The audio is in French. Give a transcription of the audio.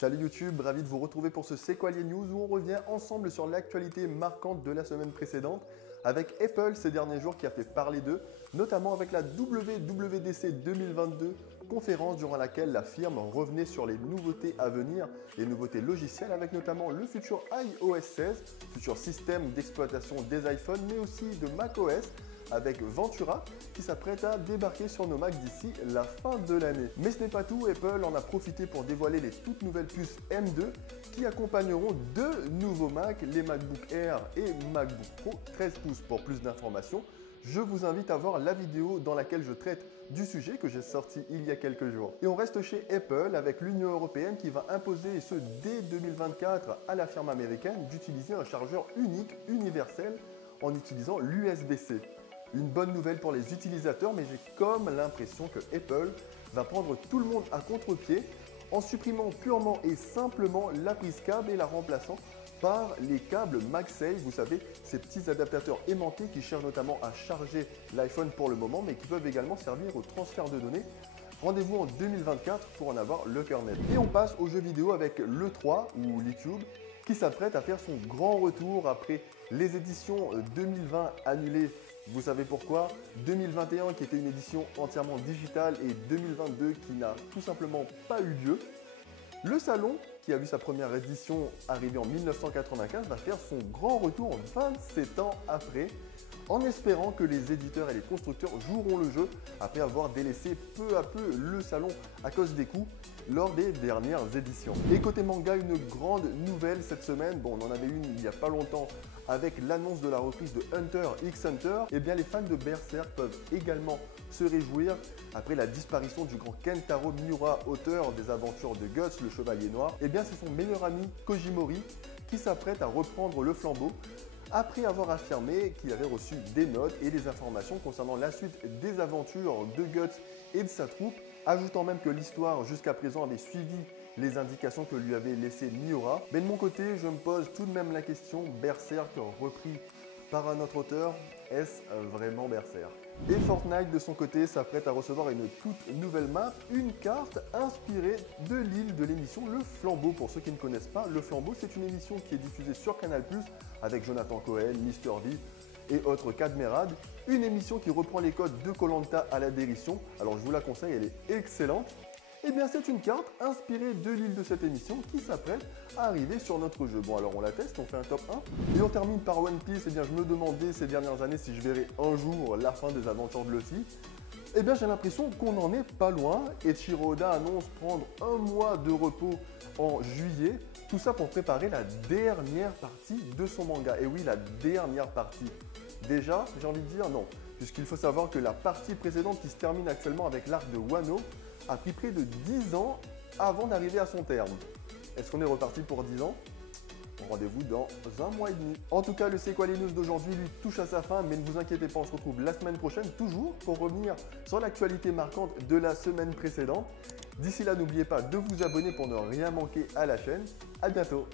Salut YouTube, ravi de vous retrouver pour ce C'est quoi les news où on revient ensemble sur l'actualité marquante de la semaine précédente avec Apple ces derniers jours qui a fait parler d'eux, notamment avec la WWDC 2022, conférence durant laquelle la firme revenait sur les nouveautés à venir, les nouveautés logicielles avec notamment le futur iOS 16, futur système d'exploitation des iPhones mais aussi de macOS, avec Ventura qui s'apprête à débarquer sur nos Macs d'ici la fin de l'année. Mais ce n'est pas tout, Apple en a profité pour dévoiler les toutes nouvelles puces M2 qui accompagneront deux nouveaux Macs, les MacBook Air et MacBook Pro 13 pouces. Pour plus d'informations, je vous invite à voir la vidéo dans laquelle je traite du sujet que j'ai sorti il y a quelques jours. Et on reste chez Apple avec l'Union européenne qui va imposer, et ce dès 2024, à la firme américaine d'utiliser un chargeur unique, universel, en utilisant l'USB-C. Une bonne nouvelle pour les utilisateurs, mais j'ai comme l'impression que Apple va prendre tout le monde à contre-pied en supprimant purement et simplement la prise câble et la remplaçant par les câbles MagSafe, vous savez, ces petits adaptateurs aimantés qui cherchent notamment à charger l'iPhone pour le moment, mais qui peuvent également servir au transfert de données. Rendez-vous en 2024 pour en avoir le cœur net. Et on passe aux jeux vidéo avec l'E3 ou l'E-Cube qui s'apprête à faire son grand retour après les éditions 2020 annulées. Vous savez pourquoi? 2021 qui était une édition entièrement digitale et 2022 qui n'a tout simplement pas eu lieu. Le salon, qui a vu sa première édition arriver en 1995, va faire son grand retour 27 ans après, en espérant que les éditeurs et les constructeurs joueront le jeu après avoir délaissé peu à peu le salon à cause des coûts lors des dernières éditions. Et côté manga, une grande nouvelle cette semaine, bon on en avait une il n'y a pas longtemps avec l'annonce de la reprise de Hunter x Hunter, et bien les fans de Berserk peuvent également se réjouir après la disparition du grand Kentaro Miura, auteur des aventures de Guts, le Chevalier Noir. Et bien c'est son meilleur ami Kojimori qui s'apprête à reprendre le flambeau après avoir affirmé qu'il avait reçu des notes et des informations concernant la suite des aventures de Guts et de sa troupe, ajoutant même que l'histoire jusqu'à présent avait suivi les indications que lui avait laissées Miura. Mais de mon côté, je me pose tout de même la question, Berserk repris par un autre auteur, est-ce vraiment Berserk? Et Fortnite de son côté s'apprête à recevoir une toute nouvelle map, une carte inspirée de l'île de l'émission Le Flambeau. Pour ceux qui ne connaissent pas, Le Flambeau c'est une émission qui est diffusée sur Canal+, avec Jonathan Cohen, Mister V et autres cadmérades. Une émission qui reprend les codes de Koh-Lanta à la dérision. Alors je vous la conseille, elle est excellente. Et bien c'est une carte inspirée de l'île de cette émission qui s'apprête à arriver sur notre jeu. Bon alors on la teste, on fait un top 1. Et on termine par One Piece. Et bien je me demandais ces dernières années si je verrais un jour la fin des aventures de Luffy. Et bien j'ai l'impression qu'on n'en est pas loin. Et Eiichiro Oda annonce prendre un mois de repos en juillet. Tout ça pour préparer la dernière partie de son manga. Et oui, la dernière partie. Déjà, j'ai envie de dire non. Puisqu'il faut savoir que la partie précédente qui se termine actuellement avec l'arc de Wano a pris près de 10 ans avant d'arriver à son terme. Est-ce qu'on est reparti pour 10 ans? Rendez-vous dans un mois et demi. En tout cas, le C'est quoi les news d'aujourd'hui lui touche à sa fin, mais ne vous inquiétez pas, on se retrouve la semaine prochaine, toujours pour revenir sur l'actualité marquante de la semaine précédente. D'ici là, n'oubliez pas de vous abonner pour ne rien manquer à la chaîne. À bientôt!